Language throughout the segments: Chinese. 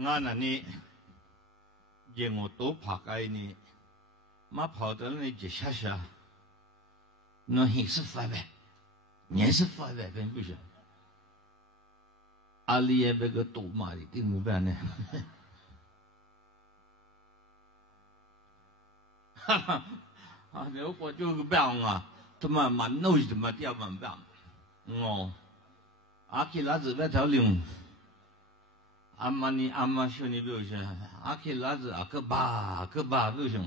我那里见我多爬开呢，妈跑到那几下下，那也是发白，也是发白，真不行。阿里也别个多嘛的，怎么办呢？哈哈，啊，如果就个病啊，他妈蛮弄什么掉蛮病，哦，阿基拉子在条领。阿妈你阿妈说你不行，阿去拉子阿个爸不行，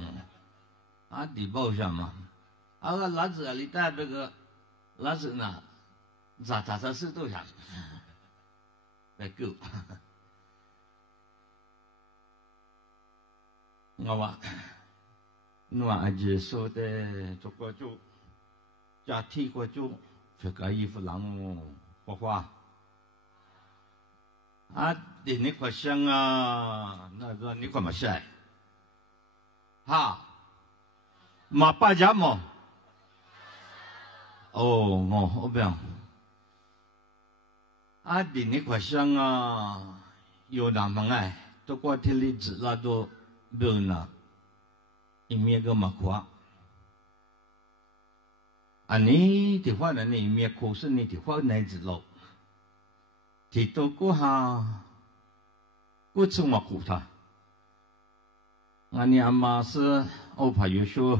阿弟不行嘛，阿个拉子阿里带这个拉子呢，咋事都想，来够，我话，我阿姐说的做过就，家庭过就，这个衣服让我花。啊，你块香啊，那个你块嘛晒，哈，马八家么？哦，我不要。啊，你块香啊，有男朋友，都过天里子那都不呢，一面个嘛夸。啊，你的话呢，你面可是你的话哪子喽？提到过哈，过次我苦他。俺你阿妈是我朋友说，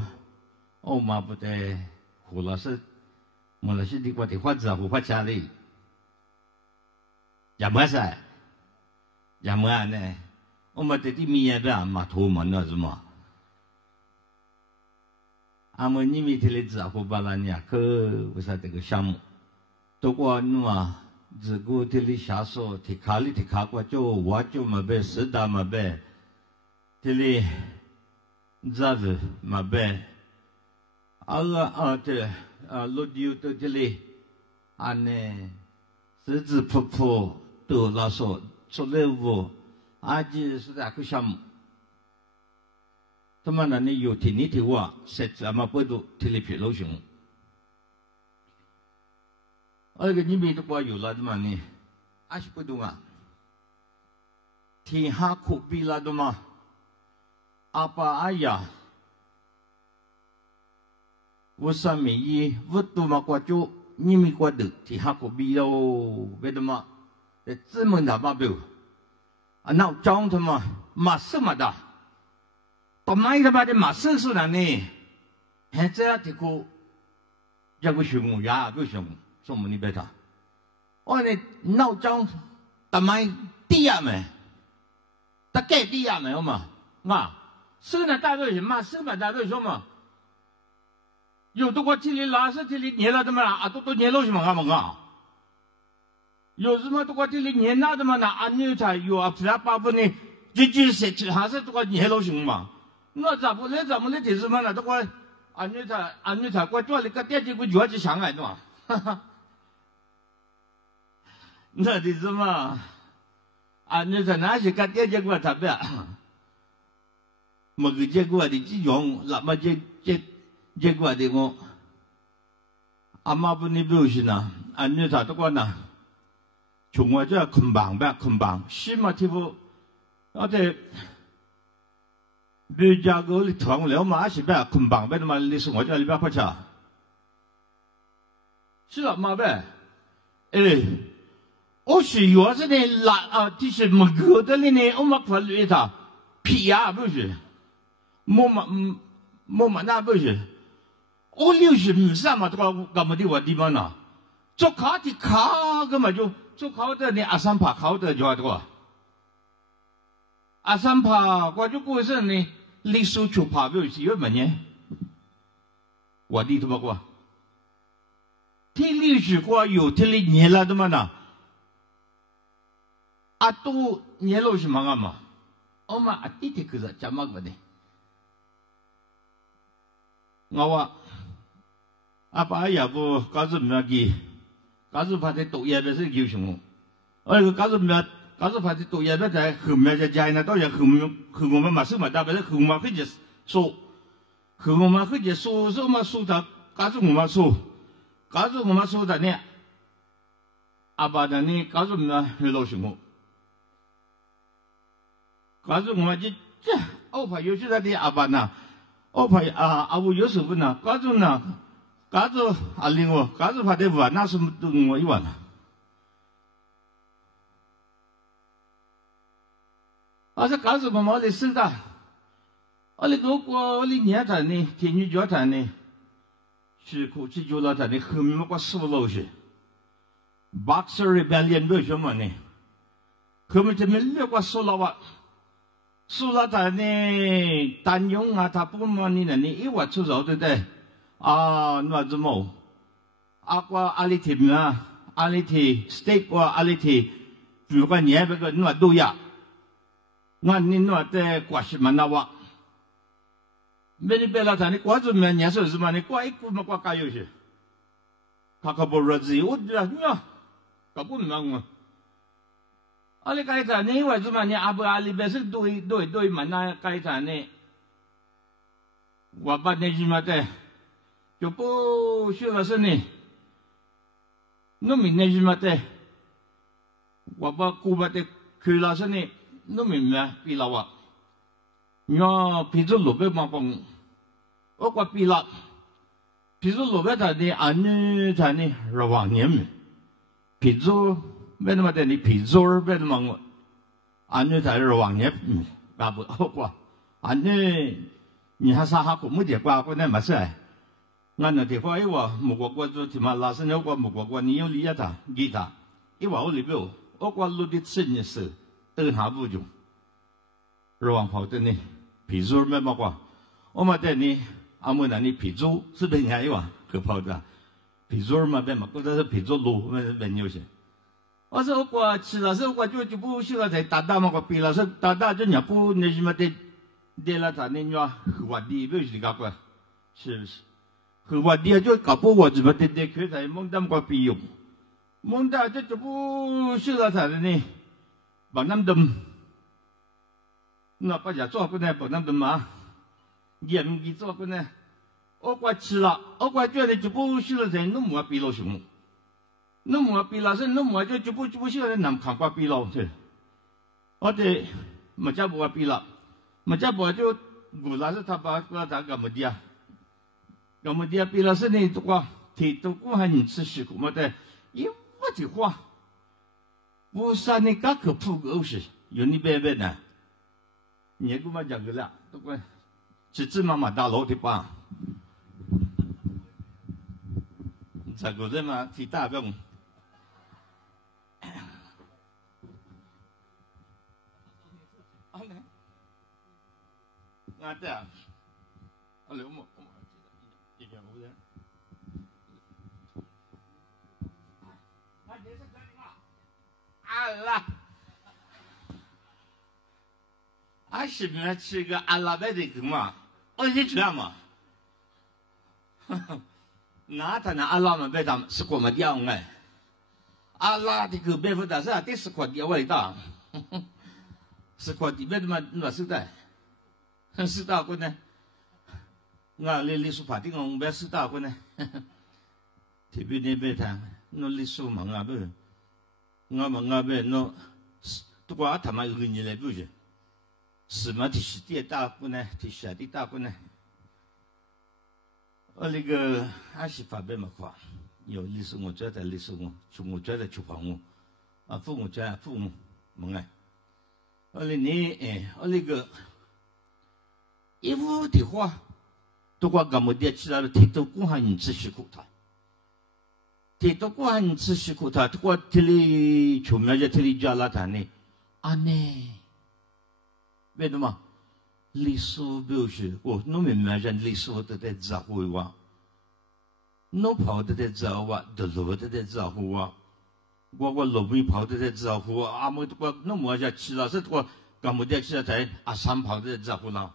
我妈不得苦了是，我那是的我的话子胡话家里，也没啥，也没安呢。我们这里米也不阿妈偷嘛那什么，阿们你们这里子胡巴拉尼可为啥这个项目，都过弄啊。如果这里下手，提卡里提卡过就我就没被死打没被，这里咋子没被，对路丢到这里，安呢，十字婆婆都拉手出来我，阿姐是在个项目，他们那里有听你听话，实在嘛不都这里皮老熊。那个你们都过有了的嘛呢？还是不懂啊？天下苦逼了的嘛？阿爸阿呀，我上面一我都嘛过就你们过的天下苦逼喽，为什么？这么大把表啊？那讲他嘛，马什么的？到买他妈的马什是哪呢？现在这个这个熊呀，不熊。说么你别他，我呢闹钟，但买低呀没，他给低呀没好嘛？啊，是那代表什么？是嘛代表什么？有的我这里拉是这里捏了的嘛？啊，都捏了什么干嘛啊？有什么都我这里捏了的嘛？那安尼才有啊，其他八分呢，就是还是都我捏了什么嘛？我咋不来？怎么来提什么呢？都我安尼才我做了个电机，我就要去上来的嘛，哈哈。那的什么？啊，你在哪些个店结果特别？么个结果的这种，那么结果的我，阿妈不你不是呢？啊，你咋都讲呢？从我这捆绑呗，捆绑，西嘛提不，而且，别家个里团了嘛是呗，捆绑呗的嘛，你是我这里边不吃，是了嘛呗，哎。我是有时呢就是么个的呢，我们法律它皮呀不是，么那不是，我就是唔啥嘛，这个咁么的话地方呐，做卡的卡个嘛就做考的呢，阿三帕考的就话这个，阿三帕我就过生呢，历史出帕不是有么呢？我的他妈过，听历史过有听历年了的嘛呢？啊，都年老什么嘛？我嘛啊，弟弟可是怎么个呢？我话阿爸也不告诉么个，告诉他的读业的是叫什么？个告诉么？告诉他的读业的在后面在家呢，到也后我们嘛是嘛，大不是后面会去说，后面会去说嘛说他，告诉我们说，告诉我们说的呢，阿爸的呢，告诉我们老什么？告诉我这欧派有些他的阿爸呐，欧派阿乌有时候呢，告诉呢，告诉阿玲我，告诉他的话那是都我一万了。而且告诉我们的是的，我的哥哥，我的娘他呢，天女教他呢，是苦去就了他的后面我输了些，Boxer Rebellion 为什么呢？后面这边六个输了哇。输了他呢，单用啊，他不嘛你呢，你一话出手对不对？啊，那怎么？啊，我阿里提嘛，阿里提 steak 我阿里提，如果你那个那都呀，那你那的关系嘛那哇？没你别了他，你关注没？你说什么？你关一股嘛关加油去，他可不热自由的，你啊，可不忙嘛。阿里盖塔呢？为什么呢？阿布阿里边是对嘛？那盖塔呢？我把那什么的，就不需要是呢。农民那什么的，我把古巴的去了是呢，农民嘛，比了我，你要比如路边嘛帮，我过比了，比如路边他呢，安尼他呢，是往年嘛，比如。为什么的你皮做儿为什么我？安尼才是往年搞不好过，安尼你还啥哈古没得挂过那没事哎。俺那地方一话木瓜瓜做什么？老是那个木瓜瓜，你有理他，理他。一话我里边，我挂路的吃你是等下不中，是往跑的呢皮做儿没么挂，我嘛的你阿姆那你皮做是不是还有啊？可跑的皮做儿嘛别嘛，或者是皮做路没有些。我说我吃了是我就不需要再打打嘛，我比了是打打就你不那什么的，的了他那个和地不是搞过，是不是？和地就搞不我怎么的去才蒙他们个比用，蒙他就不需要他的呢，把他们的那把家做过呢，把他们的嘛，也没做过呢，我吃了，我觉得就不需要再弄我比了什么。那么比老师，那么就不需要南看过比了是，我的没家不比了，没家不就古老师他把他干么的啊？干么的啊？比老师呢？这个提都过还你吃西苦么的？一我的话，不是你刚可铺个是，有你别别呢？你给我讲个了，这个只只妈妈大楼的吧？这个人嘛，提大个。啊对啊，我们这边无人。啊啦，俺是不是吃个阿拉伯的个嘛？我一吃嘛，那他那阿拉伯别当是过么掉哎，阿拉的个别不打是第十块的味道，十块的别他妈那是的。四大quân này, ngà lên lịch sử phát triển ông bé四大quân này, thì bên này bên thằng nó lịch sử mà ngà bên nó, tôi qua thằng mà người như này bây giờ, sự mà thì sự địa đại quân này, thì sự địa đại quân này, ở đây cái还是发表嘛话，有历史我觉得历史我觉得出版我，父母觉得父母蒙爱，ở đây này ở đây cái一屋的话，都话咁么的，其他的提到过下人吃辛苦他，提到过下人吃辛苦他，我这里出面就这里叫了他呢，啊呢，为什么？历史表示我农民们人历史都在在乎我，农跑都在在乎我，的路都在在乎我，我路没跑都在在乎我，阿么我农么家其他是我咁么的其他在阿山跑都在在乎了。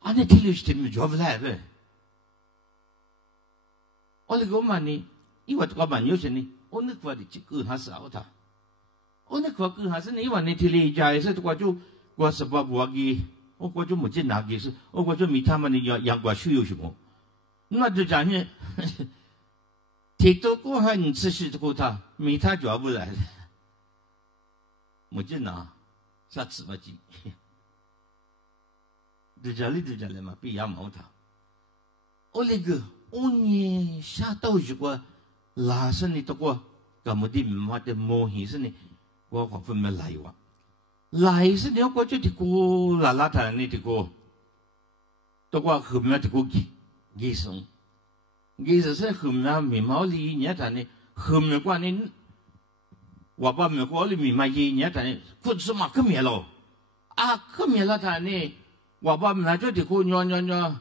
啊，那听了是听不着不来呗。我那个嘛呢，因为这个嘛有些呢，我那个的这个还是好他，我那个还是你话你听了家是这个就我是把我给，我就没见哪个是，我就没他们的阳光需要什么，那就讲呢，听到过后你吃是这个他，没他就不来，没见哪，啥子嘛鸡。 들자리 막 비야 못하. 올리그 오니 샤도지고 라선이 또고 가무디 마데 모히스니 고 거품을 라이와. 라이스 내가 거저 듣고 라라타니 듣고 또고 흠나 듣고 기성. 기성은 흠나 미마리 냐타니 흠나 관이 와바 메고리 미마이 냐타니 쿠스마 크미로. 아 크미라타니 와바 나저 듣고 뇨뇨뇨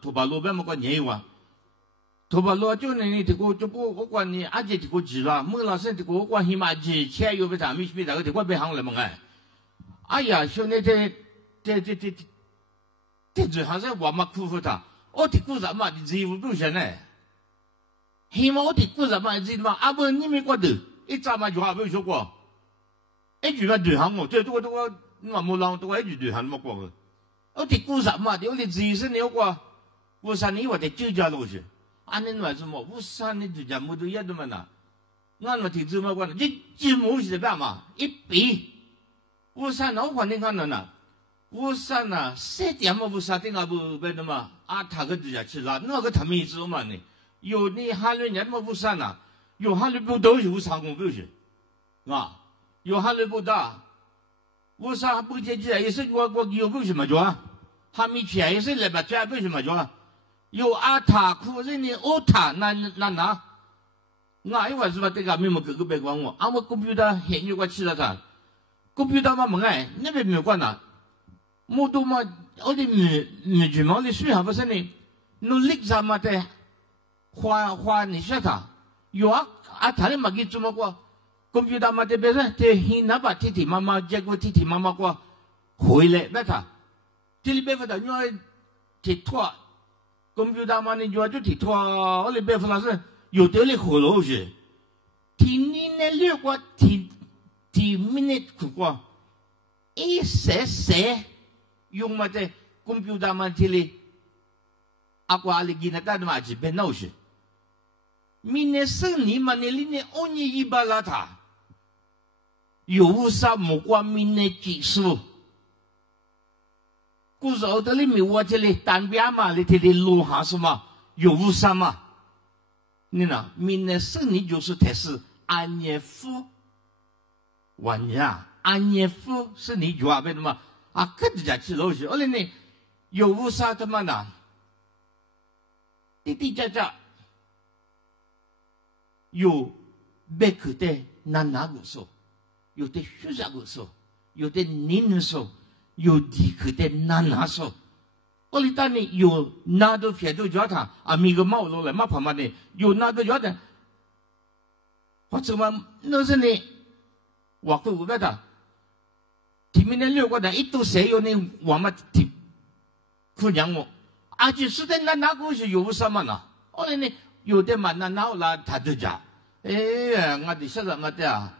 도발로 배먹고 녀와 도발로 저는 듣고 저거 관이 아재 듣고 지라 뭐라서 듣고 관 힘아지 체요 배다 미스비다 그 듣고 배항을 먹어 아야兄弟这好像我们苦苦他我듣고什么的自由不行呢힘아我듣고什么自由嘛啊不你没过的一早嘛就话没说过一句话对行我这多我没让多一句对行没过个我듣고什么的我的自由是你过부산이 와대 찌자로지 아는 말씀 뭐 부산이 주자 모두 야도만나 나는 어떻게 주마고는 찌 모시대 봐마 이비 부산 어관이 가는나 부산아 세디야 뭐 부산인가 뭐 배도마 아 타가 주자 치라 너가 담이 있어만니 요니 한류냐 뭐 부산아 요 한류보다 부산공 보시 아 요 한류보다 부산 부제지야 있어 뭐 기억 보시 뭐 좋아 하미 지야 있어 레바 자 보시 뭐 좋아有阿塔库人的欧塔那，我一晚是把这个没么哥哥别管我，我computer现有个吃了他，computer嘛么哎，那边没管呐，我都嘛，我的没去嘛，我的水还不是呢，努力啥嘛的，花你说他，有阿塔的嘛给怎么过，computer嘛的别说，这现那把弟弟妈妈结果弟弟妈妈过回来别他，这里别说他，因为这拖。computer嘛，你就提拖，我哩别说那是有的哩火炉是，提你那六个提明那苦瓜，一些用嘛的 computer 嘛提哩，阿瓜哩给那干嘛去别闹是，明那生你嘛那里那欧尼一巴拉塔，有啥木瓜明那技术。故事后头里面我这里单边嘛，里头的路哈什么有无啥嘛？你呢？明年生你就是才是安年夫，晚年啊，安年夫是你就啊，为什么啊？跟着家去老去，而且呢，有无啥他妈的，滴滴喳喳，有别个的哪个说，有的学啥个说，有的人说。有地可的拿手，我里当你有拿到撇都叫他啊，米个毛路来嘛旁边的有拿到叫他，或者嘛那是你，我会不的，前面那六个人一都谁有你我们提，苦养我，而且是的那个是有什么呢？我哩呢有的嘛那啦他就讲，哎呀，我的说什么的啊？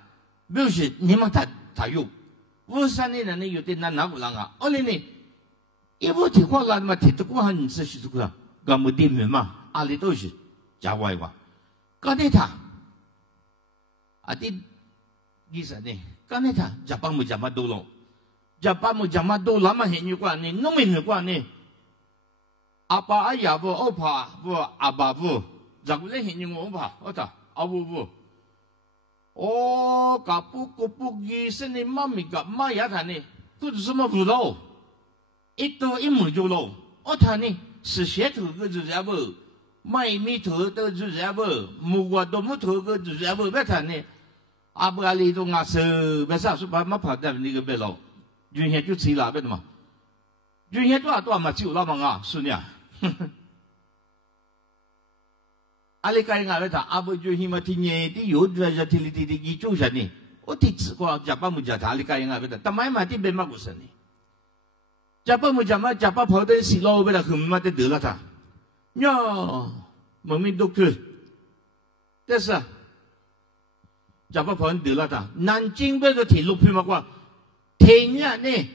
不是你们他有。我山里人呢有的那不啷个，而且呢，因为提话啦嘛，提的过很仔细这个，搞没地面嘛，阿里都是加歪哇，搞的他，啊的，意思呢，搞的他，加班没加嘛多了，加班没加嘛多了嘛，很有关呢，农民有关呢，阿爸阿爷不，我怕不，阿爸不，咋个来很有我怕，我他，阿不。哦，搞不医生的妈咪搞妈呀他呢，不是什么不喽，一多一亩就喽，我他呢是血头个就这不，买米头的就这不，木瓜多木头个就这不，别他呢，阿不阿里东阿是别啥说把马跑在那个别喽，原先就吃了别的嘛，原先多嘛就那么啊，是呢。阿里开个他阿不就希望听见的有在这里的做啥呢？我听吃过加班木家他阿里开个他买嘛的别嘛不是呢？加班木家嘛加班跑的是老别的很嘛的得了他，哟，莫名都去，但是加班跑得了他，南京别个铁路票嘛过，天呀呢，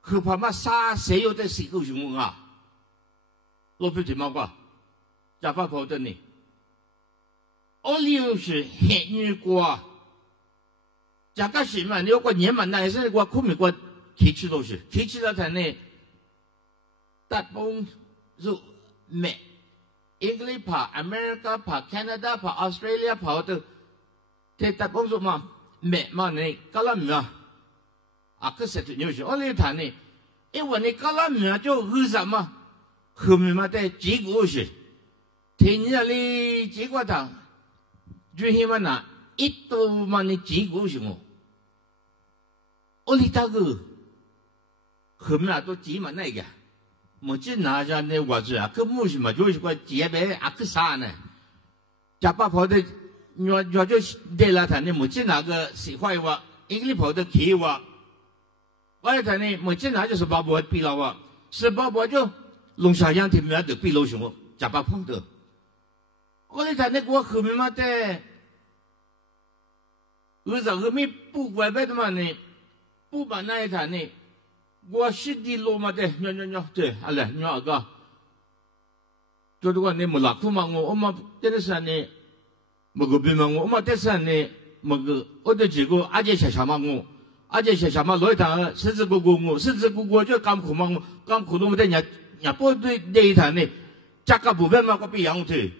可怕嘛啥谁有在洗够什么啊？路票铁嘛过，加班跑的呢？我有是很女过，这个什么？你有个年嘛？那是我苦没过去去都是，去去到台呢，大部是美，英国跑、America 跑、Canada 跑、Australia 跑的，这大部是嘛美嘛呢，加拉米啊，啊可是牛是，我来谈呢，因为你加拉米啊就为什么？后面嘛在结果是，听日哩结果堂，最起码呐，一到嘛你结果是么？我哩大个，后面啊都结嘛那个，没进拿下那袜子啊，可木是嘛就是个结呗啊可啥呢？假把跑的，我就对了他呢，没进拿个喜欢我，一个哩跑的起我，我来他呢没进拿就是把我逼了我，是把我就。龙沙样听面的比老什么？假把碰的。我来谈那个后面嘛的，我这后面不外边的嘛呢，不把那一谈呢，我是的路嘛的，对，好了，你那个，就这个呢，没拉苦嘛我嘛，真的是呢，没个别嘛我嘛，但是呢，没个，我的结果阿姐小小嘛我。阿姐小小嘛，来谈狮子哥哥我，狮子哥哥就干苦嘛我，干苦都没得人。也不对那一谈呢，价格不变嘛，我比洋去，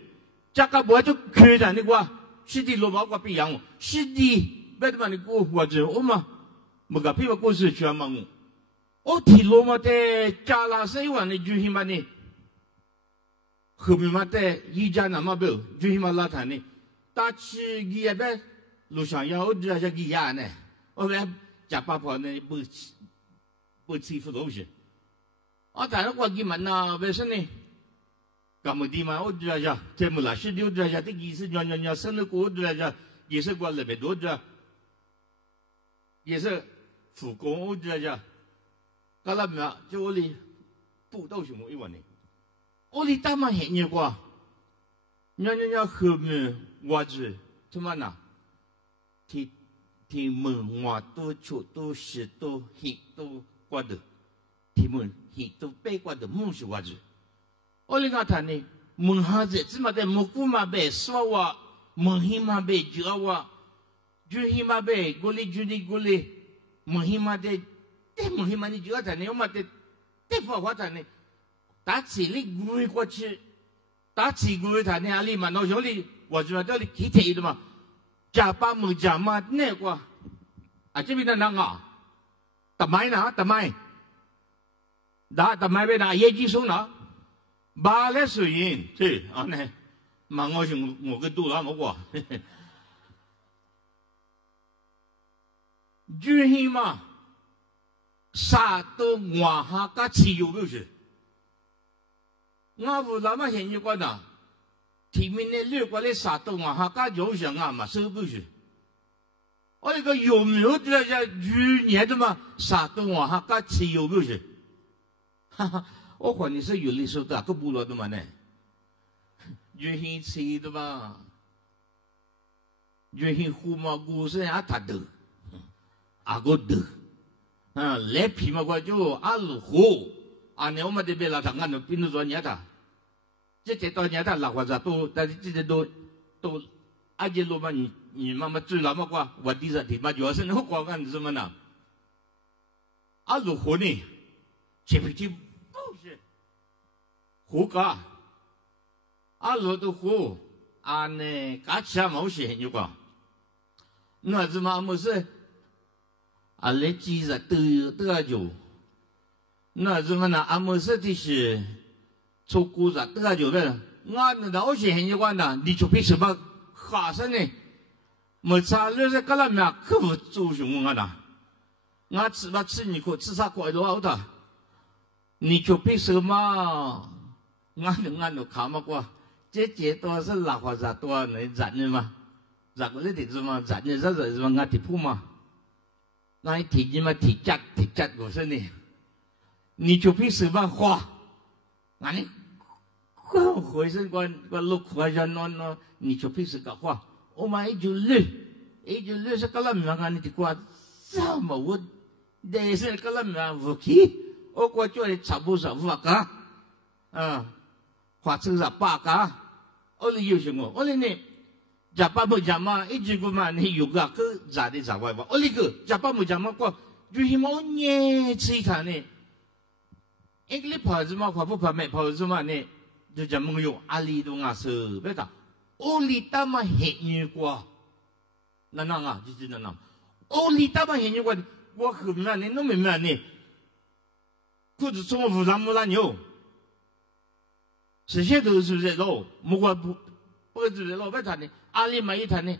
价格不就缺的那个，是的罗马我比洋，是的，别的嘛你过或者我嘛，没个屁我过去全嘛我提罗马的加拉西湾的就起码呢，后面嘛的一家那嘛不，就起码拉谈呢，大吃几也别，路上要我这些几样呢，我们假把跑呢不欺负东西。我谈了过几门呐，为什么呢？干么地嘛？我知道呀，这么老师就知道呀，这意思讲生了过知道呀，也是过那边多着，也是复工我知道呀。干了没有？就我哩不到什么一万呢？我哩大嘛很nhiều过，后面我子怎么呢？thì mừng hòa tôi chỗ tôi sự tôi hiện tôi qua được thì mừng hiện tôi bay qua được mong sự qua được. Ôi linh ngài này mừng hai giờ chỉ mà để một cú mà về xóa wa mừng hi mà về chữa wa chữa hi mà về goli mừng hi mà để mừng hi mà đi chữa thằng này mà để phá hóa thằng này đã chỉ lý người qua chứ đã chỉ người thằng này ali mà nói giống đi và chúng ta đi kỹ thuật đó mà chả ba mười chả mà nè qua à chứ bây giờ năng à tập máy nào tập máy đã tập máy bây giờ ye chi xuống nào ba lẽ sự yên chứ anh này mà ngồi dùng một cái tu đó một quả duy hi mà sa tô ngoa ha cá chi yêu biểu示我不那么现有关的前面的六个的啥都啊，哈家有想啊嘛，是不是？我一个有没有这些语言的嘛？啥都啊，哈家吃有不是？哈哈，我管你是有历史的，个部落的嘛呢？原先吃的嘛，原先胡嘛故事啊，他的，啊个的，来皮嘛个就啊路胡，啊你我们这边老长安的，边度做伢他。这到年他老话子都，但是这些都阿姐罗嘛，你妈妈最老么过，我第三天嘛主要是那个光干什么呢？阿鲁河呢，这不是河噶，阿鲁的河，啊呢，嘎起啊毛线有个，那怎么么是？啊来记着都要有，那怎么呢？阿么是的是。做故事都要有的，我老是很习惯的。你就凭什么哈生呢？没差，那是干了没？可不做什么的。我吃你可吃啥快乐好的？你就凭什么？我都看嘛过，这都是老话子多那人的嘛，人个的什么人的什么我地铺嘛，我提什么提价我说呢，你就凭什么花？俺回身关路回家喏，你就平时搞话，我们一就累是搞了么啊？你的瓜这么我，但是搞了么不去，我过去差不多5个，花成8个，我哩有什么？我哩呢，假把不假嘛，一直个嘛你有个可咋的咋歪吧？我哩个假把不假嘛过，就是冇嘢吃他呢。一个礼跑子嘛，跑步跑没跑子嘛呢，就这么用阿里东啊是，别打，阿里他妈黑女过，那啊，就是那，阿里他妈黑女过，我后面呢，侬明白呢？裤子怎么不让牛？实现都是在喽，莫怪不是在喽，别谈呢，阿里买一谈呢，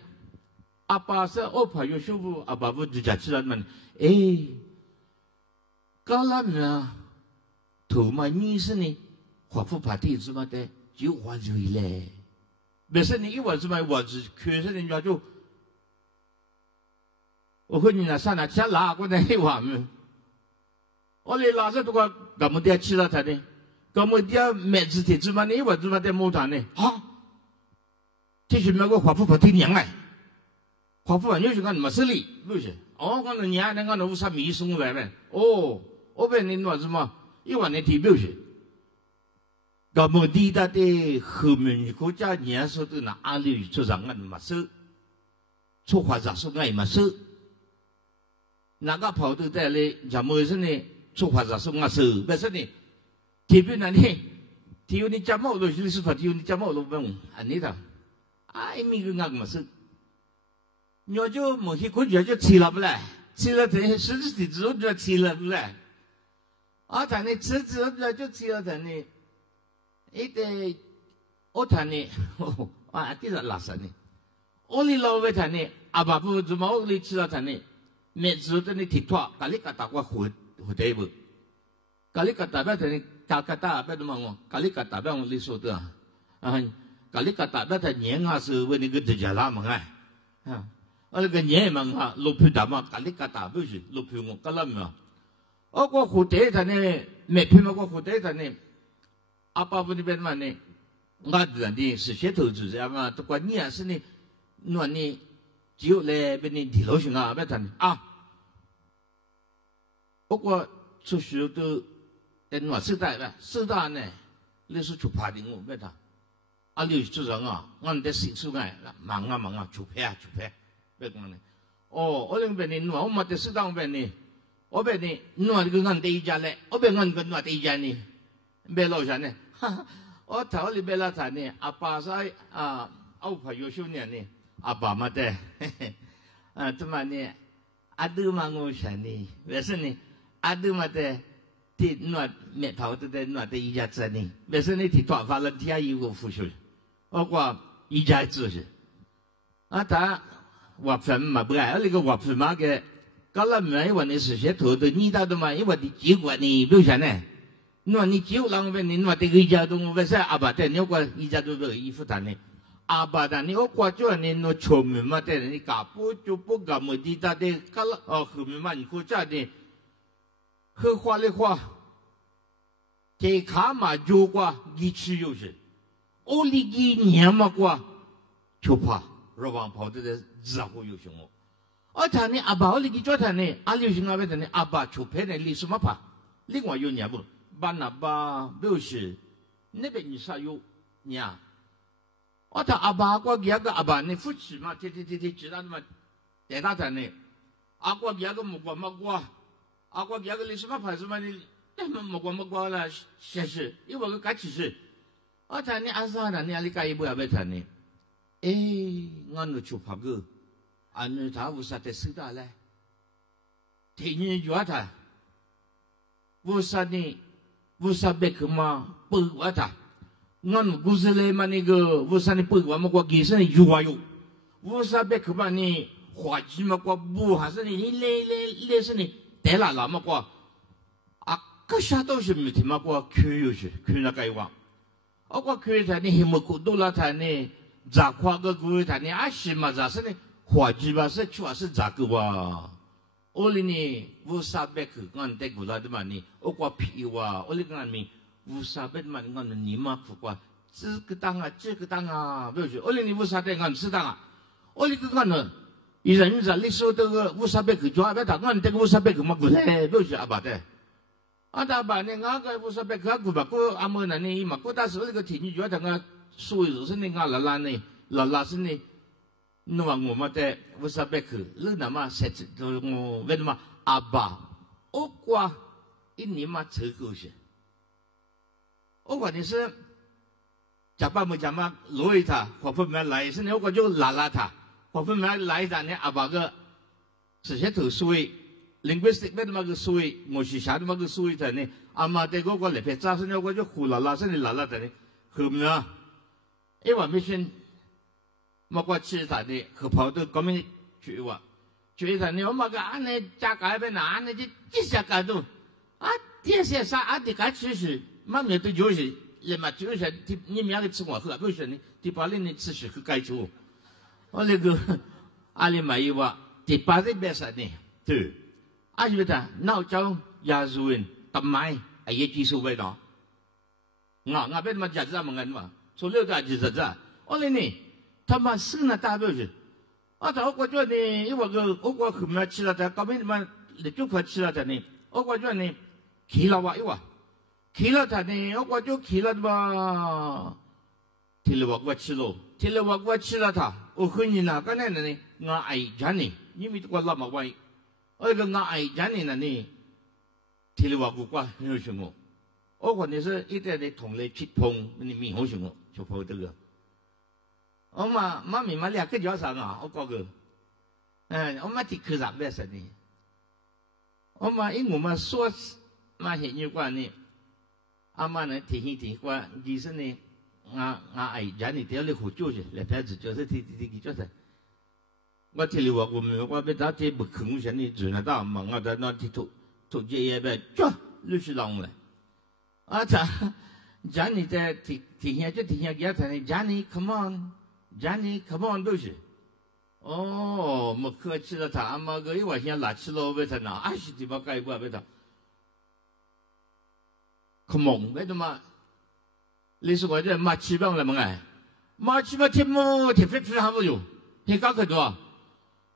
阿爸是我朋友媳妇，阿爸不就家吃了嘛？哎，搞了没啊？头嘛，你是呢？华富把地子嘛的，就还就嘞。没事，你一晚子嘛，我只缺少人家就，我和你那上哪吃拉过来一碗么？我来拉着都个，干么的吃了他呢？干么的买只铁子嘛？你一晚子嘛在木团呢？啊？这是那个华富把地娘哎，华富完全是讲没势力，不是？哦，讲那娘那个那乌啥米送来呗？哦，我被你那什么？一晚的提表示，那么地大的后面国家年说的那阿里做上岸嘛收，做花杂说爱嘛收，那个跑到带来，咱们是呢做花杂说嘛收，不是呢？提表那呢，提你家猫都是说提你家猫都不用，安尼的，哎，米个硬嘛收，你就某些国家就吃了不来，吃了这实质的之后就吃了不来。啊，他呢吃之后就吃了他呢，一个我他呢，啊，这是拉萨呢，我哩老为他呢，阿爸不怎么我哩吃了他呢，每次都呢提脱，咖喱咖打过火对不？咖喱咖打不他呢，咖打不怎么我，咖喱咖打不我哩说的啊，咖喱咖打不他年啊是为那个这家拉嘛哎，啊，那个年嘛哈，路皮打嘛，咖喱咖打不是路皮我干了嘛。我湖底他呢，没骗我湖底他呢，阿爸父那边嘛呢，我这呢是些投资者嘛，都管你也是呢，那呢只有来边呢提老熊啊，别谈啊，我出学都我四代吧，四代呢，那是出牌的我别谈，啊你做人啊，我们得写出来，忙啊，出牌，别讲呢，哦，我那边呢，我们得适当边呢。我别呢，弄这个俺第一家嘞，我别俺个弄第一家呢，别老啥呢，我头里别老啥呢，阿爸说啊，我朋友兄弟呢，阿爸嘛的，怎么呢？阿都嘛我啥呢？为什呢？阿都嘛的，提弄面头都在弄第一家子呢，为什呢？提短发了，提一个复修，我过一家子是，啊他我分嘛不爱，那个我分嘛个。搞了没问题是些头的，你到的嘛？因为你结果你不想呢？那你结浪费你那这个一家都为啥阿爸的？你我一家都是衣服单呢？阿爸的你我过去你那出门嘛的，你搞不就不搞么地大的？搞了哦后面嘛你国家的，喝花的话，这卡嘛就过你吃就是，我哩几年嘛过，就怕老王跑的热乎有什么？我谈呢，阿爸我哩去做谈呢，阿里是阿爸谈呢，阿爸出牌呢，你什么怕？另外有年不？班阿爸表示那边你啥有年？我谈阿爸过几个阿爸呢？夫妻嘛，知道嘛？带他谈呢，阿过几个没过，阿过几个你什么牌子嘛？你没过了，是，因为个其实，我谈呢，阿啥谈呢？阿里家也不要别谈呢，哎，我那出牌个。安他为啥在收到嘞？天天就他，为啥呢？为啥别个嘛不我他？我们故事来嘛那个为啥你不我们过给生有啊有？为啥别个嘛你花季嘛过不还是你来是你带了嘛过啊？个啥都是没听嘛过去有些去那个话，我过去他你没过多了他呢，咋夸个故他呢？啊是嘛咋是呢？花季吧是主要是咋个哇？我哩呢，乌沙贝克俺带过来的嘛呢，我过皮哇，我哩跟俺们乌沙贝嘛，俺们你嘛苦瓜，这个当啊，不是，我哩你乌沙贝俺适当啊，我哩跟俺们，一人你说这个乌沙贝克抓别打，俺带个乌沙贝克嘛过来，不是阿爸的，阿大爸呢，俺个乌沙贝克过吧，过阿妹那呢，嘛过但是那个天气主要等个所以是呢，俺拉是呢。那么我们在乌沙贝克，那么设置我为什么阿爸，我过一年嘛吃够些。我管你是假扮不假扮，罗伊他，或分没来，是呢我就拉拉他，或分没来他呢阿爸个，是些头水。linguistic 咩嘛个水，我是啥嘛个水的呢？阿妈对我来别扎是呢，我就胡啦啦，是你啦啦的呢，后面啊，因为没先，莫过吃他的，和跑到后面去哇，去他呢，我嘛个安尼加改变哪安尼就一下改动，啊，这些啥啊，你该吃是，妈咪都就是，你嘛就是，你明个吃我喝，不是呢，第八年你吃是去改做，我那个阿里买一哇，第八年别啥呢？对。阿是不是？闹钟亚洲人ทำไมไอ้ยี่จีสูไปเนาะงาเป็นมาจัดจ้ามึงกันวะส่วนเรื่องการจัดจ้าอ๋อเลยนี่ทำไมสิ่งนั้นตาเบื่อสิอ๋อแต่我觉得呢因为我很没吃了的搞没嘛你就快吃了的呢我觉得呢去了哇去了的呢我就去了吧去了我吃了去了我吃了他我很你那个呢我爱家呢因为我老妈话我个我爱家呢呢提了我过有什么？我可能是一点的同类去碰，你没好什么就碰这个。我妈咪两个叫啥啊？我讲个，我妈提科长没啥呢？我因我说现有关呢，阿妈呢提关，其实呢，我爱家呢，掉了好久些，来牌子就是提叫啥？我提了我被他提不肯些呢，只能到忙啊，在那提土这也呗，唰，60浪了。啊，家里在提下就提下给他呢，家里 come on， come on 都是。哦，没客气了，他阿妈个一晚上拉起了为他拿20几把盖过为他。come on， 为什么？你说我这马七棒了么哎？马七棒贴么贴飞还没有？你搞可多？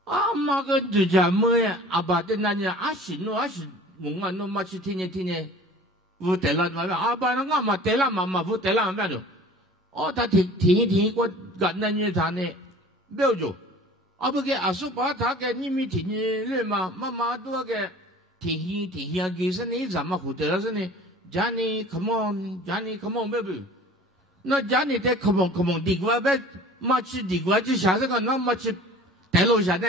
啊妈个就这么呀？阿爸的那年20我那马去天天，不得了嘛？阿爸那嘛得了嘛不得了嘛就，哦他天我干那年他呢，没有就，阿不给阿叔把他给你们天人嘛，妈妈都给天给是你怎么不得了是呢？家里 come on 没有，那家里在 come on 地瓜呗，马去地瓜就下这个那马去带路下呢，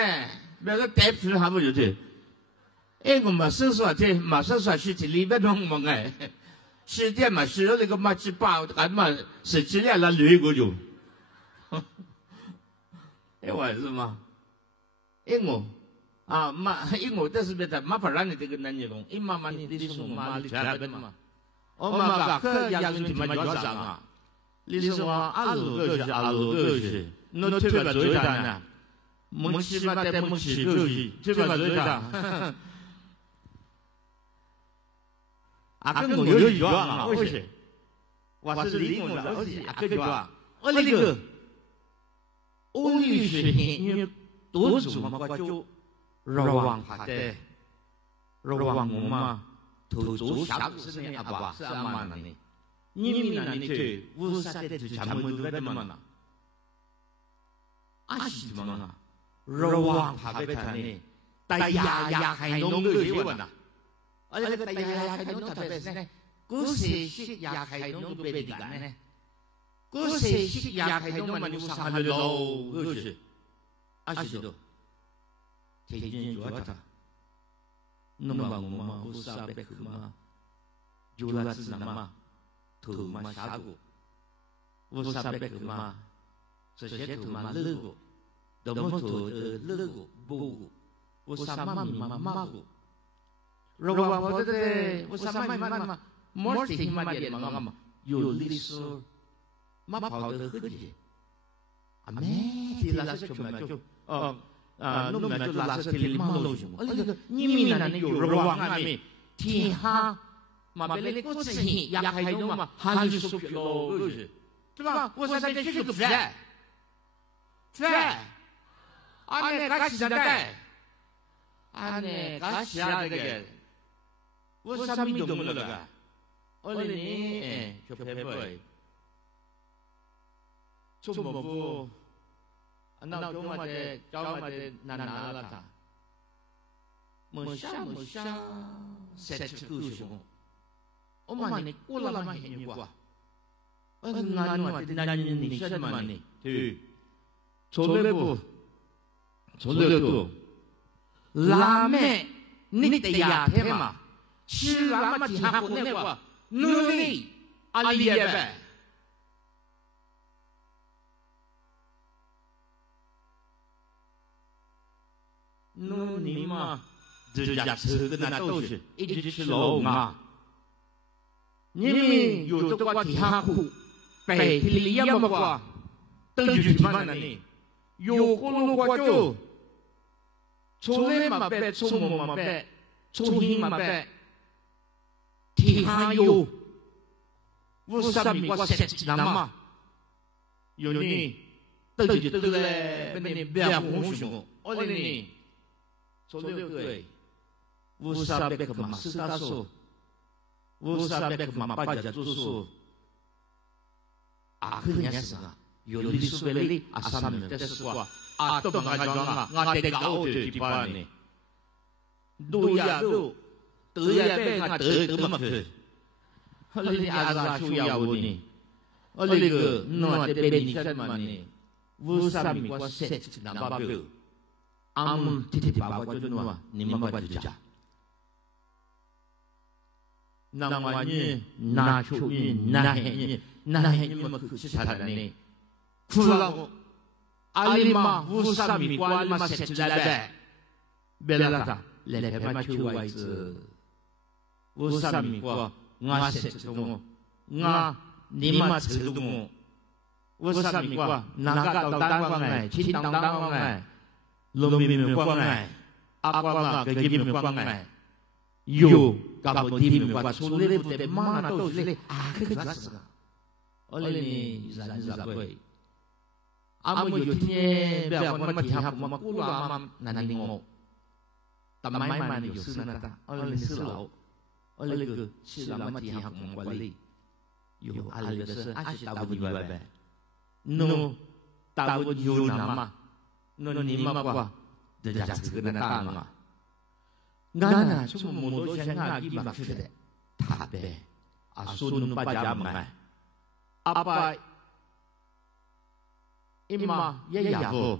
别说带皮还不就对。我嘛是说这马上说是这里边弄么哎，是这嘛是那个马去包，俺嘛是这里那旅过就，我是吗？我我这是别的马法兰的这个男人讲，妈你说妈你家的嘛，我妈个亚洲人嘛叫啥啊？你说阿鲁个是，那推把嘴上呢，蒙西嘛在蒙西个是，推把嘴上。阿跟我有一样啊，为什？我是领我的儿子，阿个叫啊，我那个，我女婿你多做嘛个就让他的，让我嘛，头做下个是呢阿爸是阿妈呢，你们那里去乌沙的就全部都在嘛呢，阿是嘛啊，让我他被他呢，但呀还弄个什么呢？而且个大家看侬特别是呢，古时是也看侬都别的干呢，古时是也看侬嘛，你上海喽，古时，是的，天天做他，侬嘛我嘛，古时别去嘛，就那子那嘛，头嘛下过，古时别去嘛，这些头嘛勒过，都么头勒过，不过，古时嘛过。如果我这我上麦嘛，莫听嘛点嘛，有历史，嘛跑得很近，没提拉是什么就弄嘛就拉是提马路什么，那个你们那里有如果外面天哈嘛别的国事情也开动嘛，还是说喽，是吧？我现在就是个饭，那个是的，那个是那个。我啥没动了个，我哩呢，就陪陪，做么不？那中嘛的，找嘛的，那了他， Mosha, set to go. O money, all of my hand you go. Nani said money. Toledo. Lame, Nitya Tema. Shiramati Hakuneva. Nuli, Alieve. No, Nima. 这家吃的那都是一直吃肉嘛。你们有的话挺哈苦，白天里也么话，等就去嘛呢？有过路话就，从来嘛白，从么嘛白，从黑嘛白，天下有，无啥米瓜设计那嘛？有你等就等来，本来别红熊，我嘞呢，从六对。无啥别个嘛是大数，无啥别个嘛把家做数，啊，肯定是啊，有历史为例啊，上面这是话啊，都嘛讲啊，我得搞这地方呢，路呀路，得呀别个得嘛去，后来你阿啥出呀我呢，我那个我得别你什么呢，无啥米我设计那把表，俺们提把我就弄啊，你们把就讲。Namanya nachunya nahenya makusitane fulang alima vusami alima setlabe belata lele machu waiz vusami kwa nga setsumo nga nima tsumo vusami kwa naga tang ngai chin tang ngai lumi kwa ngai akwa nga gegi kwa ngai有，搞不定的话，出来不得马上都是嘞，啊，可抓死个。我嘞呢，人会，俺们有天不要我们天下我们古老嘛，难听我，但买卖的有事呢的，我嘞是老，我嘞个是老嘛天下我们管理，有俺嘞个是俺是大不明白呗，no，大不有那嘛，no 你嘛quoi，这家这个那大嘛。俺从摩托车那地方去的，他的啊，孙把家买，阿爸，伊妈也养不，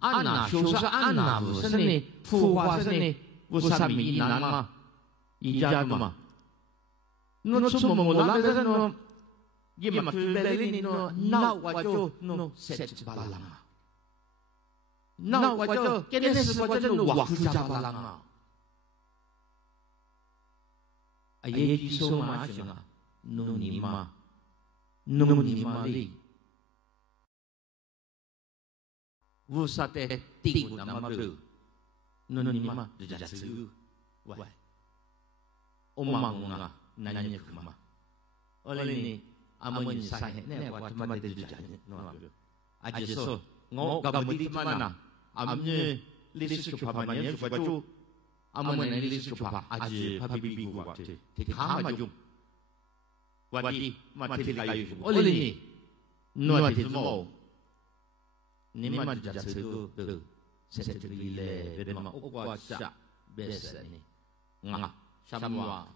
俺那就是俺那不是呢，孵化是呢，不是米南嘛，一家嘛，那从摩拉的那，伊嘛去白里呢，那我就弄7巴郎啊，那我就今天是我这弄瓦夫加巴郎啊。啊，也举手嘛行啊，弄你妈哩，无啥的地古那么多，弄你妈就家吃，喂，我忙啊，难你去嘛，我来呢，阿么你啥嘿，那我他妈的就家呢，喏，啊就说我搞不定嘛呐，阿么你历史去拍嘛，你去关注。阿们那里是怕，阿是怕比比过这，这他嘛就，我的嘛这里来有，我哩你，诺的什么？你们家吃都，现在这里来，别的嘛，我下别是呢，啊，什么？